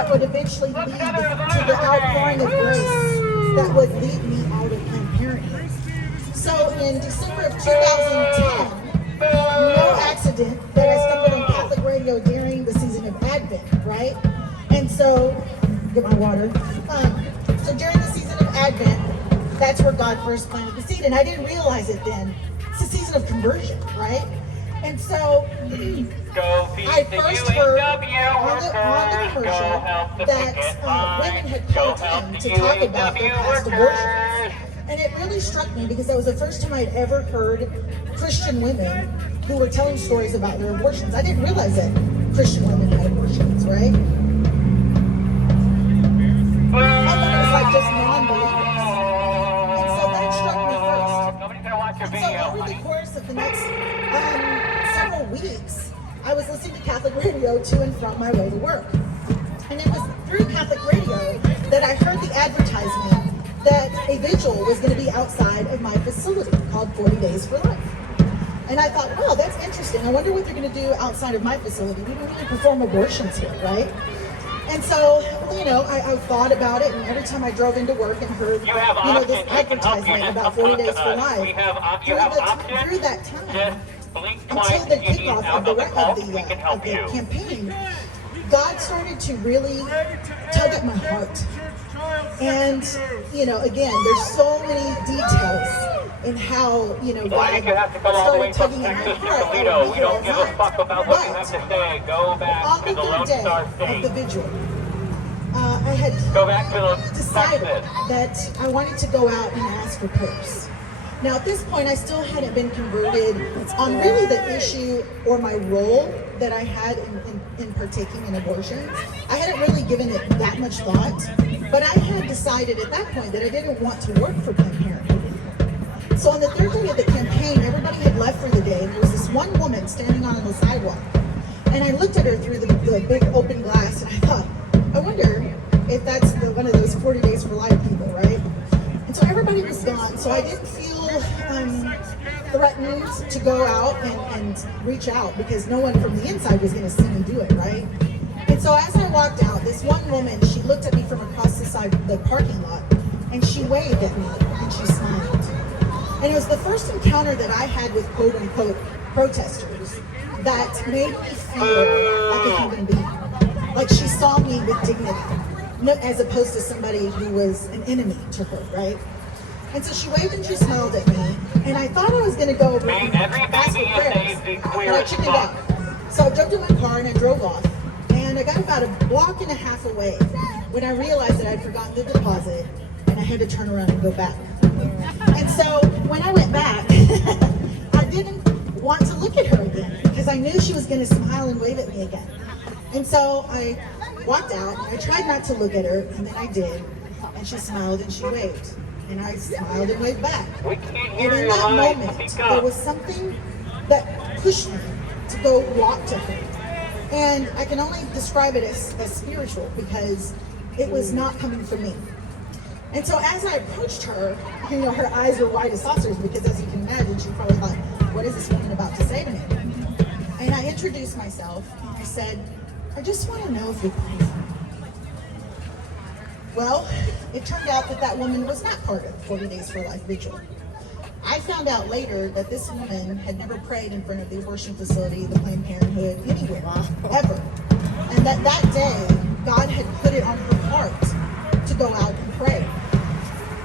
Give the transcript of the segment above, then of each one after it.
that would eventually lead to the outpouring of grace that would lead me out of Planned Parenthood. So in December of 2010, no accident that I stumbled on Catholic radio during the season of Advent, right? And so, get my water. So during the season of Advent, that's where God first planted the seed, and I didn't realize it then. It's a season of conversion, right? And so, I first heard on the commercial that women had called in to talk about their past abortions. And it really struck me because that was the first time I'd ever heard Christian women who were telling stories about their abortions. I didn't realize that Christian women had abortions, right? I thought it was like just non-believers. And so that struck me first. And so over the course of the next several weeks, I was listening to Catholic radio to and from my way to work. And it was through Catholic radio that I heard the advertisement that a vigil was going to be outside of my facility called 40 Days for Life. And I thought, wow, that's interesting. I wonder what they're going to do outside of my facility. We don't even perform abortions here, right? And so, I thought about it, and every time I drove into work and heard, this advertisement about 40 Days for Life, through that time, until the kickoff of the campaign, God started to really tug at my heart. And, again, there's so many details in how, God started tugging at my heart. Toledo. We don't give a fuck about what you have to say. Go back to the Lone Star State. Of the vigil, I had decided that I wanted to go out and ask for prayers. Now, at this point, I still hadn't been converted on really the issue or my role that I had in partaking in abortions. I hadn't really given it that much thought, but I had decided at that point that I didn't want to work for Planned Parenthood anymore. So on the third day of the campaign, everybody had left for the day, and there was this one woman standing on the sidewalk. And I looked at her through the big open glass, and I thought, I wonder if that's one of those 40 Days for Life people, right? And so everybody was gone, so I didn't feel threatened to go out and reach out because no one from the inside was going to see me do it, right? And so as I walked out, this one woman, she looked at me from across the side of the parking lot, and she waved at me, and she smiled. And it was the first encounter that I had with quote-unquote protesters that made me feel like a human being. Like she saw me with dignity, as opposed to somebody who was an enemy to her, right? And so she waved and she smiled at me, and I thought I was going to go over and ask for prayers, but I chickened out. So I jumped in my car and I drove off, and I got about a block and a half away when I realized that I'd forgotten the deposit, and I had to turn around and go back. And so when I went back, I didn't want to look at her again because I knew she was going to smile and wave at me again. And so I walked out, and I tried not to look at her, and then I did, and she smiled and she waved. And I smiled and waved back. And in that moment, there was something that pushed me to go walk to her. And I can only describe it as spiritual because it was not coming from me. And so as I approached her, her eyes were wide as saucers because, as you can imagine, she probably thought, what is this woman about to say to me? And I introduced myself, and I said, I just want to know if you're praying for me. Well, it turned out that woman was not part of 40 Days for Life vigil. I found out later that this woman had never prayed in front of the abortion facility, the Planned Parenthood, anywhere, ever. And that day, God had put it on her heart to go out and pray.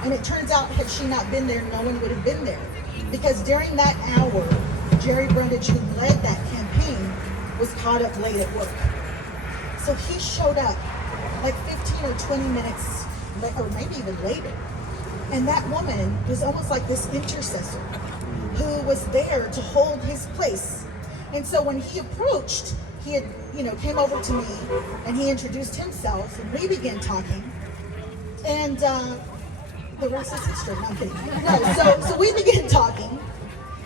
And it turns out, had she not been there, no one would have been there. Because during that hour, Jerry Brundage, who led that campaign, was caught up late at work. So he showed up like 15 or 20 minutes, or maybe even later. And that woman was almost like this intercessor who was there to hold his place. And so when he approached, he had, came over to me and he introduced himself and we began talking. And the rest is history. No, I'm kidding. No, so we began talking.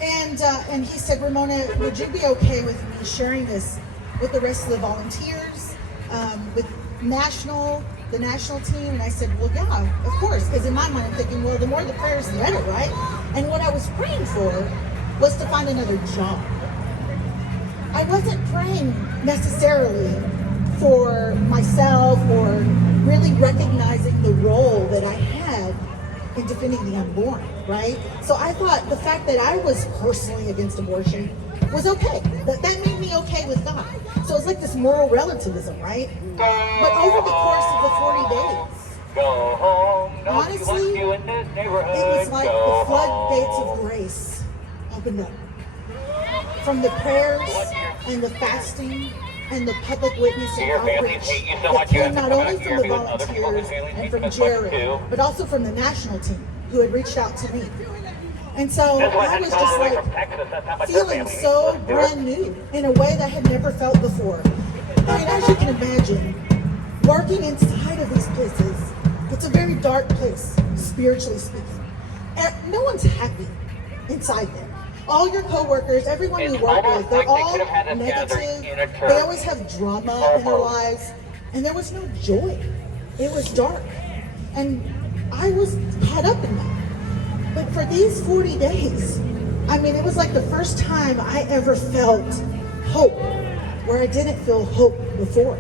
And he said, Ramona, would you be okay with me sharing this with the rest of the volunteers, with the national team? And I said, well, yeah, of course, because in my mind I'm thinking, well, the more the prayers, the better, right? And what I was praying for was to find another job. I wasn't praying necessarily for myself or really recognizing the role that I had in defending the unborn, right? So I thought the fact that I was personally against abortion was okay. That made me okay with God. So it's like this moral relativism, right? But over the course of the 40 days, honestly, it was like the floodgates of grace opened up. From the prayers and the fasting and the public witness and outreach that came not only from the volunteers and from Jared, but also from the national team who had reached out to me. And so I was just like feeling so brand new in a way that I had never felt before. I mean, as you can imagine, working inside of these places, it's a very dark place, spiritually speaking. And no one's happy inside there. All your coworkers, everyone you work with, they're all negative. They always have drama in their lives. And there was no joy. It was dark. And I was caught up in that. But for these 40 days, I mean, it was like the first time I ever felt hope where I didn't feel hope before.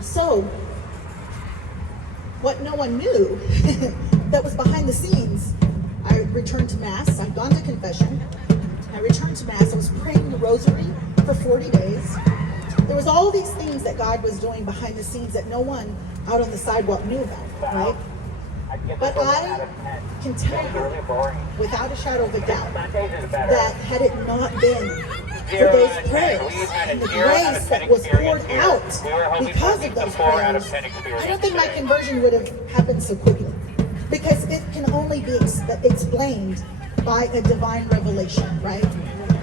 So, what no one knew that was behind the scenes, I returned to Mass. I'd gone to confession. I returned to Mass. I was praying the rosary for 40 days. There was all these things that God was doing behind the scenes that no one out on the sidewalk knew about, right? But I can tell you, without a shadow of a doubt, that had it not been for those prayers and the grace that was poured out because of those prayers, I don't think my conversion would have happened so quickly. Because it can only be explained by a divine revelation, right?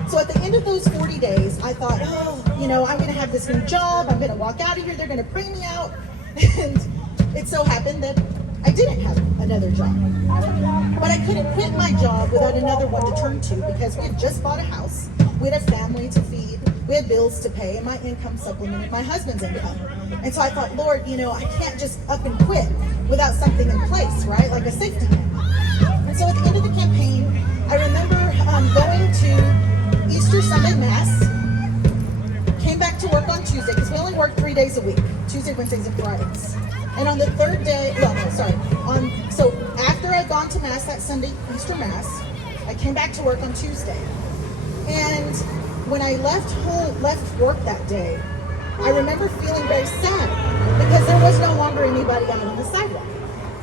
So at the end of those 40 days, I thought, oh, you know, I'm going to have this new job. I'm going to walk out of here. They're going to pray me out. And it so happened that I didn't have another job. But I couldn't quit my job without another one to turn to because we had just bought a house. We had a family to feed. We had bills to pay, and my income supplemented my husband's income. And so I thought, Lord, you know, I can't just up and quit without something in place, right? Like a safety net. And so at the end of the campaign, I remember going to Easter Sunday Mass, came back to work on Tuesday, because we only work 3 days a week, Tuesday, Wednesdays, and Fridays. And on the third day, so after I'd gone to Mass that Sunday, Easter Mass, I came back to work on Tuesday. And when I left work that day, I remember feeling very sad because there was no longer anybody out on the sidewalk.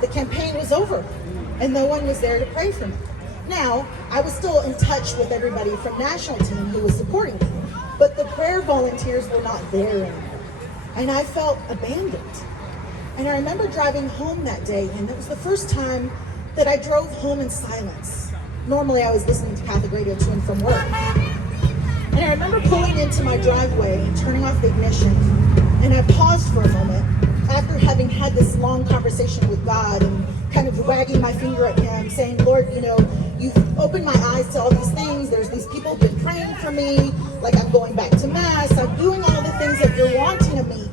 The campaign was over and no one was there to pray for me. Now, I was still in touch with everybody from national team who was supporting me, but the prayer volunteers were not there anymore. And I felt abandoned. And I remember driving home that day, and it was the first time that I drove home in silence. Normally I was listening to Catholic radio to and from work. And I remember pulling into my driveway and turning off the ignition, and I paused for a moment after having had this long conversation with God and kind of wagging my finger at him, saying, Lord, you know, you've opened my eyes to all these things. There's these people who've been praying for me, like I'm going back to Mass, I'm doing all the things that you're wanting of me.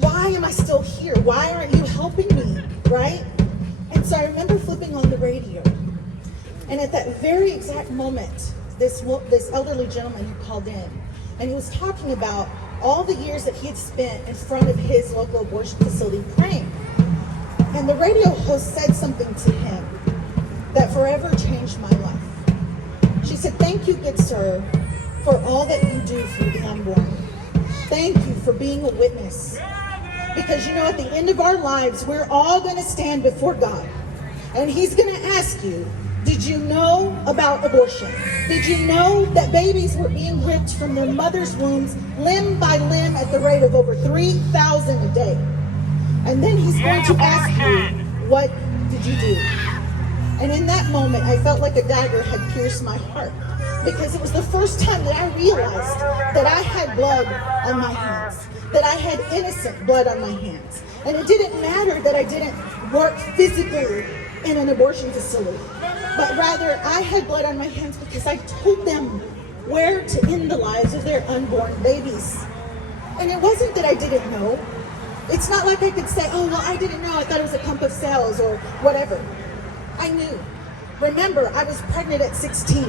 Why am I still here? Why aren't you helping me, right? And so I remember flipping on the radio. And at that very exact moment, this elderly gentleman who called in, and he was talking about all the years that he had spent in front of his local abortion facility praying. And the radio host said something to him that forever changed my life. She said, thank you, good sir, for all that you do for the unborn. Thank you for being a witness. Because you know, at the end of our lives, we're all going to stand before God. And he's going to ask you, did you know about abortion? Did you know that babies were being ripped from their mother's wombs limb by limb at the rate of over 3,000 a day? And then he's going to ask you, what did you do? And in that moment, I felt like a dagger had pierced my heart. Because it was the first time that I realized that I had blood on my hands. That I had innocent blood on my hands. And it didn't matter that I didn't work physically in an abortion facility. But rather, I had blood on my hands because I told them where to end the lives of their unborn babies. And it wasn't that I didn't know. It's not like I could say, oh, well, I didn't know. I thought it was a clump of cells or whatever. I knew. Remember, I was pregnant at 16.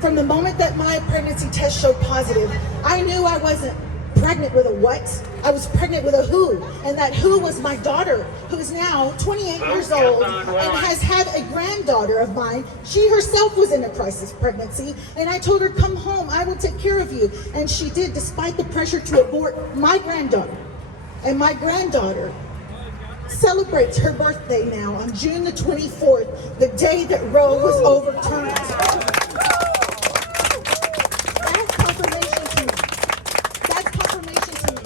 From the moment that my pregnancy test showed positive, I knew I wasn't pregnant with a what? I was pregnant with a who. And that who was my daughter, who is now 28 years old and has had a granddaughter of mine. She herself was in a crisis pregnancy. And I told her, come home, I will take care of you. And she did, despite the pressure to abort my granddaughter. And my granddaughter celebrates her birthday now on June the 24th, the day that Roe was overturned. That's confirmation to me. That's confirmation to me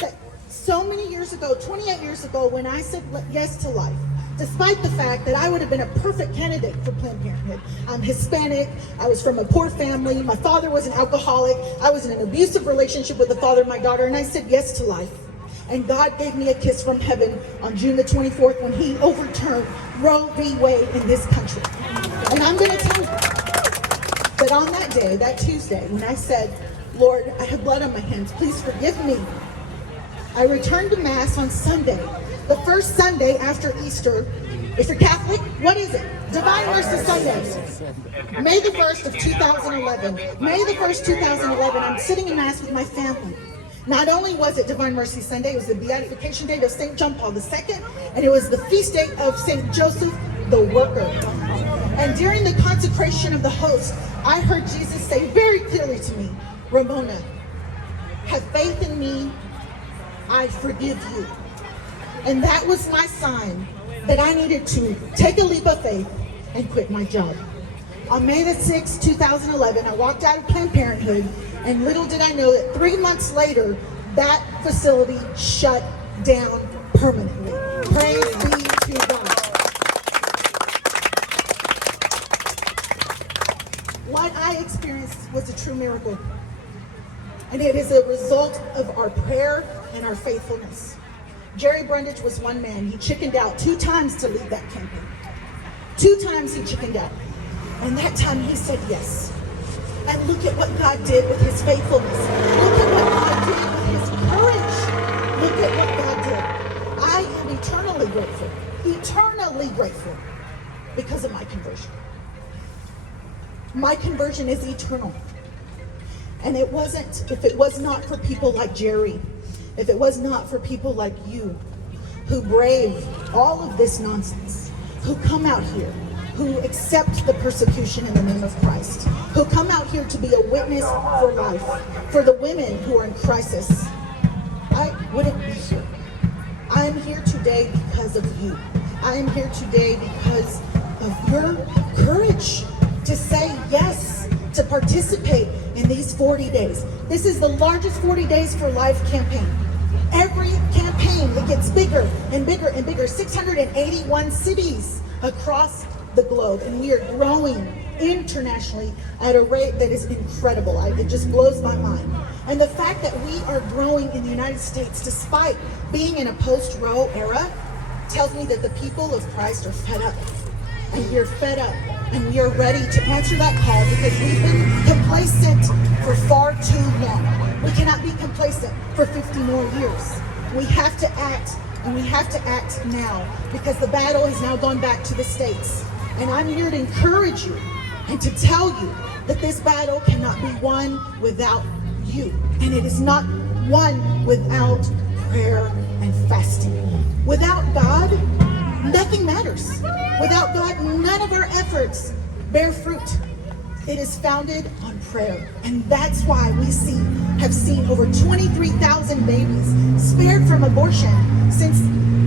that so many years ago, 28 years ago, when I said yes to life, despite the fact that I would have been a perfect candidate for Planned Parenthood. I'm Hispanic, I was from a poor family, my father was an alcoholic, I was in an abusive relationship with the father of my daughter, and I said yes to life. And God gave me a kiss from heaven on June the 24th when he overturned Roe v. Wade in this country. And I'm going to tell you that on that day, that Tuesday, when I said, Lord, I have blood on my hands, please forgive me, I returned to Mass on Sunday, the first Sunday after Easter. If you're Catholic, what is it? Divine Mercy Sunday. May the 1st of 2011. May the 1st, 2011, I'm sitting in Mass with my family. Not only was it Divine Mercy Sunday, it was the beatification date of St. John Paul II, and it was the feast day of St. Joseph the Worker. And during the consecration of the host, I heard Jesus say very clearly to me, Ramona, have faith in me, I forgive you. And that was my sign that I needed to take a leap of faith and quit my job. On May the 6th, 2011, I walked out of Planned Parenthood, and little did I know that 3 months later, that facility shut down permanently. Praise be to God. What I experienced was a true miracle. And it is a result of our prayer and our faithfulness. Jerry Brundage was one man. He chickened out 2 times to lead that campaign. 2 times he chickened out. And that time he said yes. And look at what God did with his faithfulness. Look at what God did with his courage. Look at what God did. I am eternally grateful because of my conversion. My conversion is eternal. And it wasn't, if it was not for people like Jerry, if it was not for people like you, who brave all of this nonsense, who come out here, who accept the persecution in the name of Christ, who come out here to be a witness for life, for the women who are in crisis, I wouldn't be here. I am here today because of you. I am here today because of your courage to say yes, to participate in these 40 days. This is the largest 40 Days for Life campaign. Every campaign, it gets bigger and bigger and bigger. 681 cities across the globe, and we are growing internationally at a rate that is incredible. It just blows my mind. And the fact that we are growing in the United States despite being in a post-Roe era tells me that the people of Christ are fed up. And we are fed up, and we are ready to answer that call because we've been complacent for far too long. We cannot be complacent for 50 more years. We have to act, and we have to act now because the battle has now gone back to the states. And I'm here to encourage you and to tell you that this battle cannot be won without you. And it is not won without prayer and fasting. Without God, nothing matters. Without God, none of our efforts bear fruit. It is founded on prayer. And that's why we have seen over 23,000 babies spared from abortion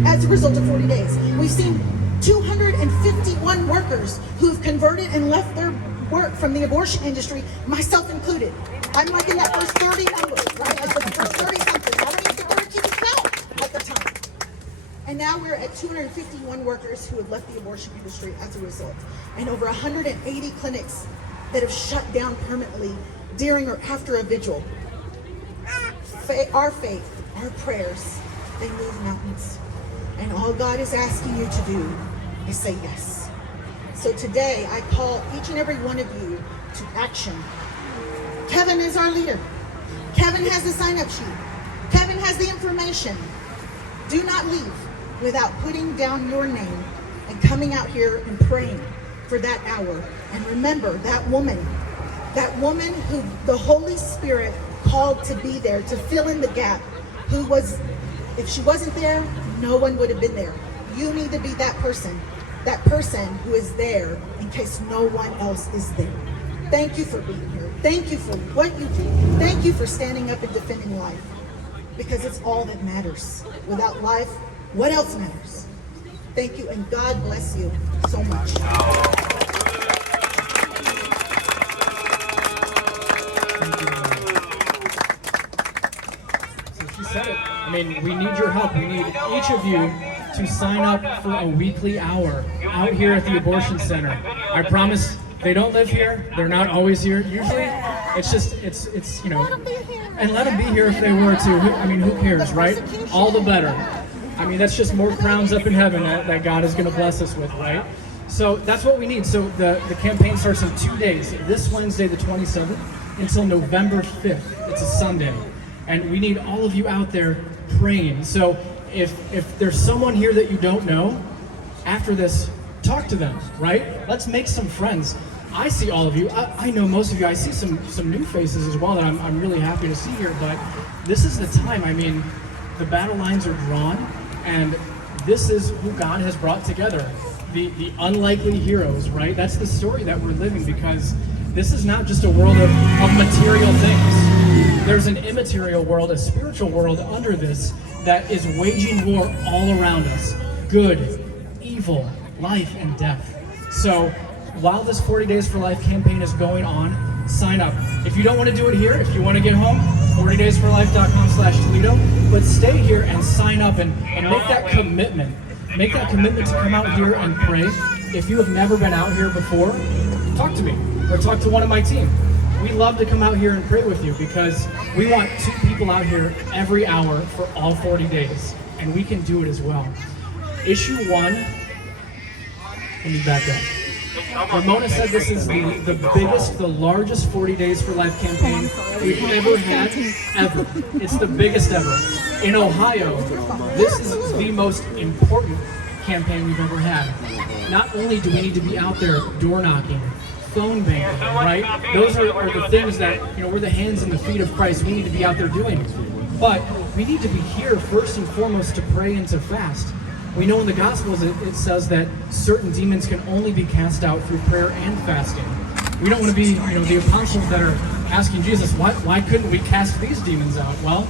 as a result of 40 days. We've seen 251 workers who have converted and left their work from the abortion industry, myself included. I'm like in that first 30 numbers, right? Like the first 30 something. I don't even know keep count at the time. And now we're at 251 workers who have left the abortion industry as a result. And over 180 clinics that have shut down permanently during or after a vigil. Our faith, our prayers, they move mountains. And all God is asking you to do is say yes. So today, I call each and every one of you to action. Kevin is our leader. Kevin has the sign-up sheet. Kevin has the information. Do not leave without putting down your name and coming out here and praying for that hour. And remember, that woman That woman who the Holy Spirit called to be there, to fill in the gap, who was, if she wasn't there, no one would have been there. You need to be that person who is there in case no one else is there. Thank you for being here. Thank you for what you do. Thank you for standing up and defending life, because it's all that matters. Without life, what else matters? Thank you, and God bless you so much. I mean, we need your help. We need each of you to sign up for a weekly hour out here at the abortion center. I promise they don't live here. They're not always here. Usually, it's you know, and let them be here if they were to. I mean, who cares, right? All the better. I mean, that's just more crowns up in heaven that God is going to bless us with, right? So that's what we need. So the campaign starts in 2 days. This Wednesday, the 27th, until November 5th. It's a Sunday. And we need all of you out there praying. So if there's someone here that you don't know, after this, talk to them, right? Let's make some friends. I see all of you. I know most of you. I see some new faces as well that I'm really happy to see here. But this is the time. I mean, the battle lines are drawn, and this is who God has brought together. The unlikely heroes, right? That's the story that we're living, because this is not just a world of material things. There's an immaterial world, a spiritual world under this that is waging war all around us. Good, evil, life, and death. So while this 40 Days for Life campaign is going on, sign up. If you don't want to do it here, if you want to get home, 40daysforlife.com/Toledo, but stay here and sign up and make that commitment. Make that commitment to come out here and pray. If you have never been out here before, talk to me or talk to one of my team. We love to come out here and pray with you, because we want 2 people out here every hour for all 40 days, and we can do it as well. Issue 1, let me back up. Ramona said this is the biggest, the largest 40 Days for Life campaign we've ever had, ever. It's the biggest ever. In Ohio, this is the most important campaign we've ever had. Not only do we need to be out there door knocking, phone banking, right? Those are the things that, you know, we're the hands and the feet of Christ. We need to be out there doing. But we need to be here first and foremost to pray and to fast. We know in the Gospels it says that certain demons can only be cast out through prayer and fasting. We don't want to be, you know, the apostles that are asking Jesus, why couldn't we cast these demons out? Well,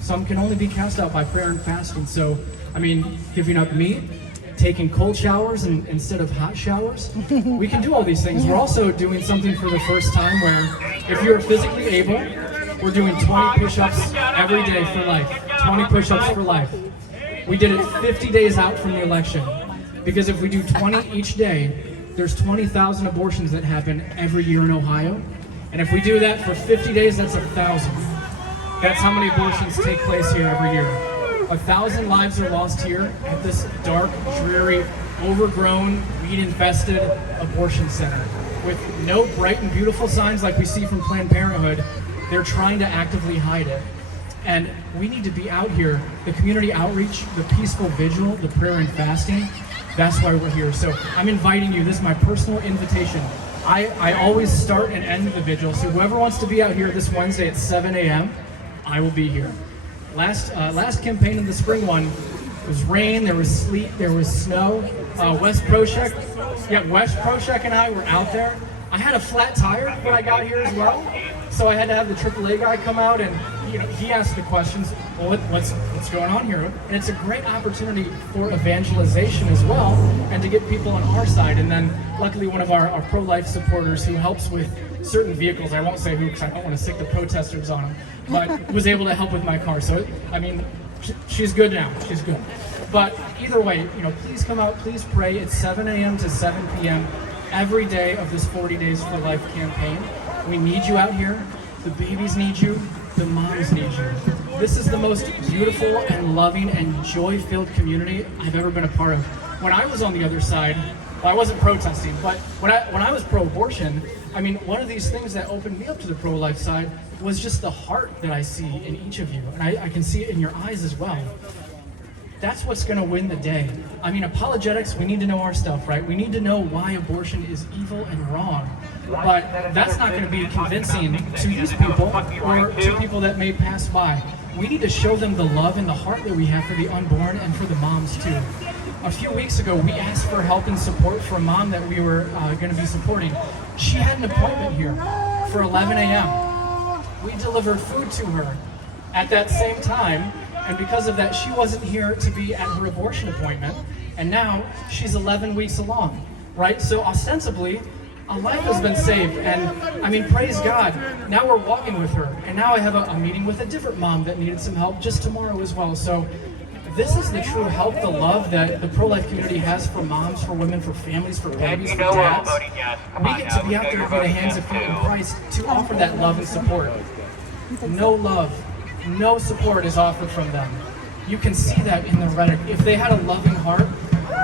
some can only be cast out by prayer and fasting. So, I mean, giving up meat, taking cold showers instead of hot showers. We can do all these things. We're also doing something for the first time where, if you're physically able, we're doing 20 push-ups every day for life. 20 push-ups for life. We did it 50 days out from the election, because if we do 20 each day, there's 20,000 abortions that happen every year in Ohio. And if we do that for 50 days, that's 1,000. That's how many abortions take place here every year. 1,000 lives are lost here at this dark, dreary, overgrown, weed-infested abortion center. With no bright and beautiful signs like we see from Planned Parenthood, they're trying to actively hide it. And we need to be out here. The community outreach, the peaceful vigil, the prayer and fasting, that's why we're here. So I'm inviting you. This is my personal invitation. I always start and end the vigil. So whoever wants to be out here this Wednesday at 7 a.m., I will be here. Last campaign of the spring one, it was rain, there was sleet, there was snow. Wes Proshek and I were out there. I had a flat tire when I got here as well, so I had to have the AAA guy come out, and he asked the questions. Well, what's going on here? And it's a great opportunity for evangelization as well, and to get people on our side. And then luckily one of our pro-life supporters who helps with certain vehicles, I won't say who because I don't want to sick the protesters on them, but was able to help with my car. So I mean, she's good now. She's good. But either way, please come out, please pray. It's 7 a.m. to 7 p.m. every day of this 40 Days for Life campaign. We need you out here. The babies need you. The moms need you. This is the most beautiful and loving and joy-filled community I've ever been a part of. When I was on the other side, well, I wasn't protesting, but when I was pro-abortion, I mean, one of these things that opened me up to the pro-life side was just the heart that I see in each of you, and I can see it in your eyes as well. That's what's going to win the day. I mean, apologetics, we need to know our stuff, right? We need to know why abortion is evil and wrong. But that's not going to be convincing to these people or to people that may pass by. We need to show them the love and the heart that we have for the unborn and for the moms too. A few weeks ago, we asked for help and support for a mom that we were going to be supporting. She had an appointment here for 11 a.m. We delivered food to her at that same time, and because of that, she wasn't here to be at her abortion appointment, and now she's 11 weeks along, right? So ostensibly, a life has been saved, and I mean, praise God, now we're walking with her, and now I have a meeting with a different mom that needed some help just tomorrow as well. So this is the true help, the love that the pro-life community has for moms, for women, for families, for babies, for dads. We get to be out there in the hands and feet of Christ to offer that love and support. No love, no support is offered from them. You can see that in the rhetoric. If they had a loving heart,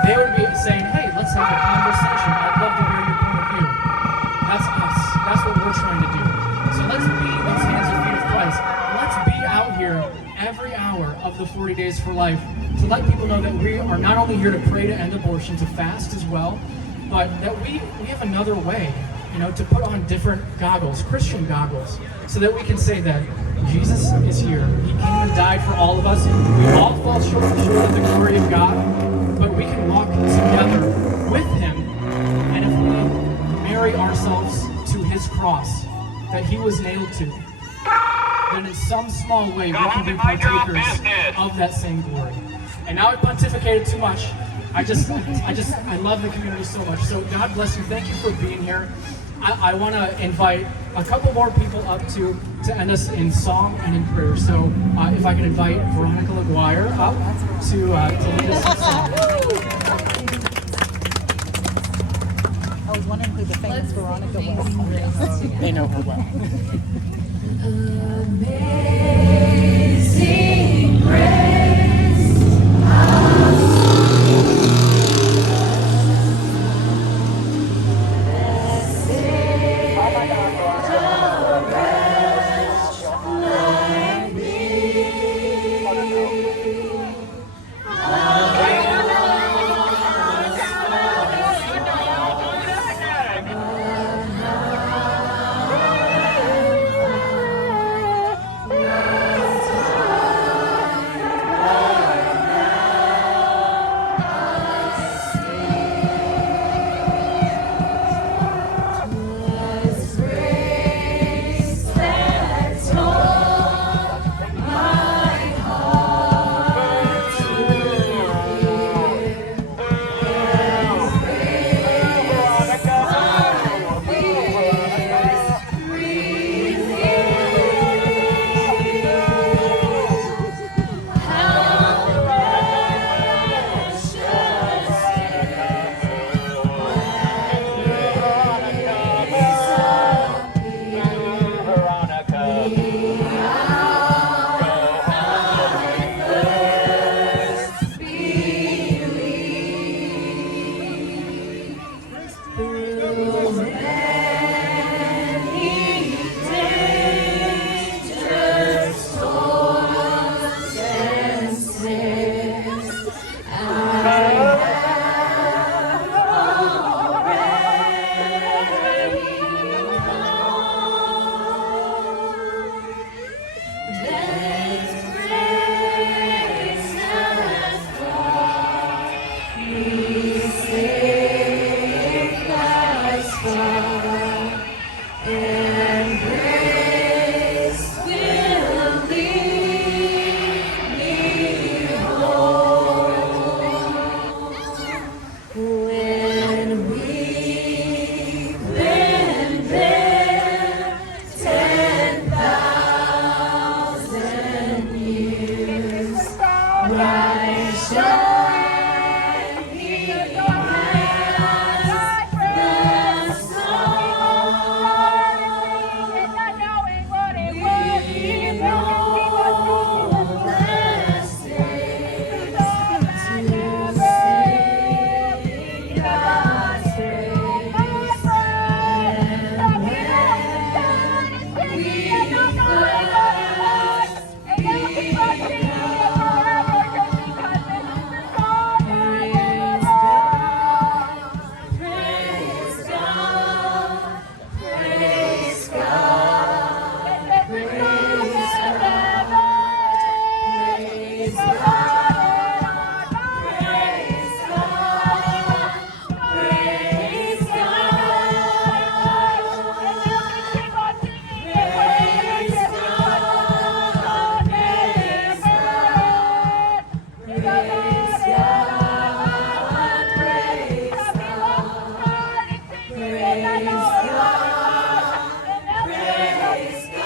they would be saying, hey, let's have a conversation. I'd love to hear your point of view. That's us. That's what we're trying to do. So let's be those hands and feet of Christ. Let's be out here every hour of the 40 Days for Life to let people know that we are not only here to pray to end abortion, to fast as well, but that we have another way, to put on different goggles, Christian goggles, so that we can say that Jesus is here. He came and died for all of us. We all fall short of the glory of God, but we can walk together with Him, and if we marry ourselves to His cross that He was nailed to, then in some small way we can be partakers of that same glory. And now I pontificated too much. I love the community so much. So God bless you. Thank you for being here. I want to invite a couple more people up to end us in song and in prayer. So if I can invite Veronica LaGuire up to lead us in song. I was wondering who the famous Veronica was. They know her well. Amazing grace, praise